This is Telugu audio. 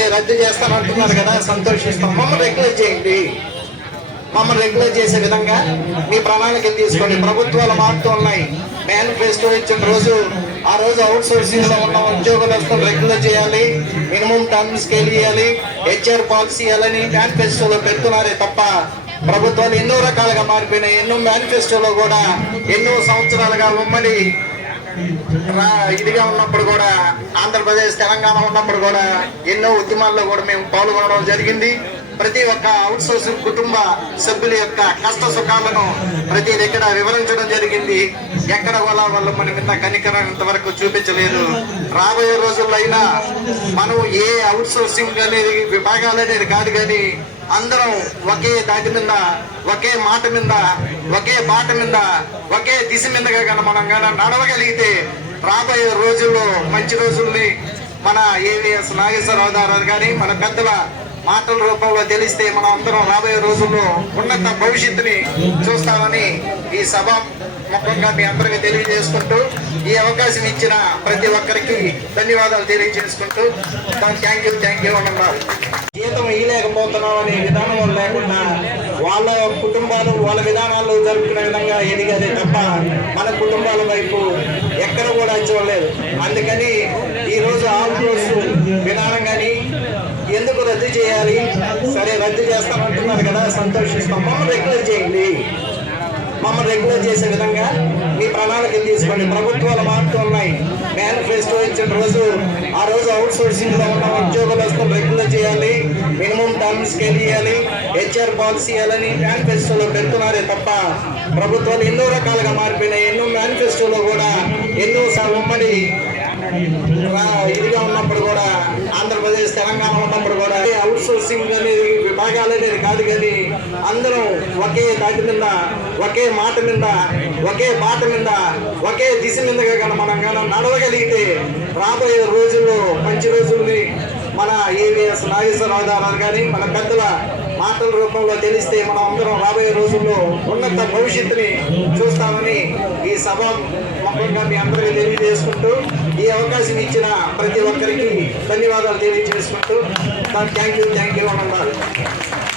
సరే రద్దు చేస్తానంటున్నారు కదా సంతోషిస్తాం. మమ్మల్ని రెగ్యులేట్ చేయండి. మమ్మల్ని రెగ్యులేట్ చేసే విధంగా మీ ప్రణాళికలు తీసుకోండి. ప్రభుత్వాలు మారుతూ ఉన్నాయి. మేనిఫెస్టో ఇచ్చిన రోజు ఆ రోజు అవుట్ సోర్సింగ్లో ఉన్న ఉద్యోగులను రెగ్యులర్ చేయాలి. మినిమం టర్మ్ స్కేల్ ఇవ్వాలి. హెచ్ఆర్ పాలసీ ఇవ్వాలని మేనిఫెస్టోలో పెడుతున్నారే తప్ప ప్రభుత్వాలు ఎన్నో రకాలుగా మారిపోయినాయి. ఎన్నో మేనిఫెస్టోలో కూడా ఎన్నో సంవత్సరాలుగా ఉమ్మడి ఇదిగా ఉన్నప్పుడు కూడా ఆంధ్రప్రదేశ్ తెలంగాణ ఉన్నప్పుడు కూడా ఎన్నో ఉద్యమాల్లో కూడా మేము పాల్గొనడం జరిగింది. ప్రతి ఒక్క అవుట్ సోర్సింగ్ కుటుంబ సభ్యుల యొక్క కష్ట సుఖాలను ప్రతి దగ్గర వివరించడం జరిగింది. ఎక్కడ వాళ్ళ వాళ్ళు మన మీద కనికరం ఇంతవరకు చూపించలేదు. రాబోయే రోజుల్లో అయినా మనం ఏ అవుట్ సోర్సింగ్ అనేది విభాగాలు అనేది కాదు కానీ అందరం ఒకే దాటి మీద ఒకే మాట మీద ఒకే బాట మీద ఒకే దిశ మీదగా కనుక మనం కానీ నడవగలిగితే రాబోయే రోజుల్లో మంచి రోజుల్ని మన ఏవిఎస్ నాగేశ్వరరావు గారు కానీ మన పెద్దల మాటల రూపంలో తెలిస్తే మనం అందరం రాబోయే రోజుల్లో ఉన్నత భవిష్యత్తుని చూస్తామని ఈ సభ ముఖంగా మీ అందరికీ తెలియజేసుకుంటూ ఈ అవకాశం ఇచ్చిన ప్రతి ఒక్కరికి ధన్యవాదాలు తెలియజేసుకుంటూ థ్యాంక్ యూ థ్యాంక్ యూ అన్నారు. జీతం ఇయలేకపోతున్నాం అనే విధానం లేకుండా వాళ్ళ కుటుంబాలు వాళ్ళ విధానాలు జరుపుకునే విధంగా ఎదిగేది తప్ప మన కుటుంబాల వైపు ఎక్కడ కూడా చూడలేదు అందుకని ఈరోజు రోజు ఆల్ విధానం కానీ ఎందుకు రద్దు చేయాలి? సరే రద్దు చేస్తామంటున్నారు కదా సంతోషిస్తాం. మమ్మల్ని రెగ్యులర్ చేయండి. మమ్మల్ని రెగ్యులర్ చేసే విధంగా మీ ప్రణాళికలు తీసుకోండి. ప్రభుత్వాలు మారుతూ ఉన్నాయి. మేనిఫెస్టో ఇచ్చిన రోజు ఆ రోజు అవుట్ సోర్సింగ్లో ఉన్న ఉద్యోగులను రెగ్యులర్ చేయాలి. మినిమం టర్మ్ స్కేల్ ఇవ్వాలి హెచ్ఆర్ పాలసీ ఇవ్వాలని మేనిఫెస్టోలో పెడుతున్నారే తప్ప ప్రభుత్వాలు ఎన్నో రకాలుగా మారిపోయినాయి. ఎన్నో మేనిఫెస్టోలో కూడా ఎన్నో ఉమ్మడి ఇదిగా ఉన్నప్పుడు కూడా ఆంధ్రప్రదేశ్ తెలంగాణ ఉన్నప్పుడు కూడా అవుట్ సోర్సింగ్ అనేది విభాగాలు అనేది కాదు కానీ అందరం ఒకే దాటి మీద ఒకే మాట మీద ఒకే బాట మీద ఒకే దిశ మీదగా కానీ మనం నడవగలిగితే రాబోయే రోజుల్లో మంచి రోజుల్ని మన ఏవిఎస్ నాగేశ్వరరావు గారు కానీ మన పెద్దల మాటల రూపంలో తెలిస్తే మనం అందరం రాబోయే రోజుల్లో ఉన్నత భవిష్యత్తుని చూస్తామని ఈ సభ ముఖ్యంగా మీ అందరికీ తెలియజేసుకుంటూ ఈ అవకాశం ఇచ్చిన ప్రతి ఒక్కరికి ధన్యవాదాలు తెలియజేసుకుంటూ థ్యాంక్ యూ థ్యాంక్ యూ అన్నారు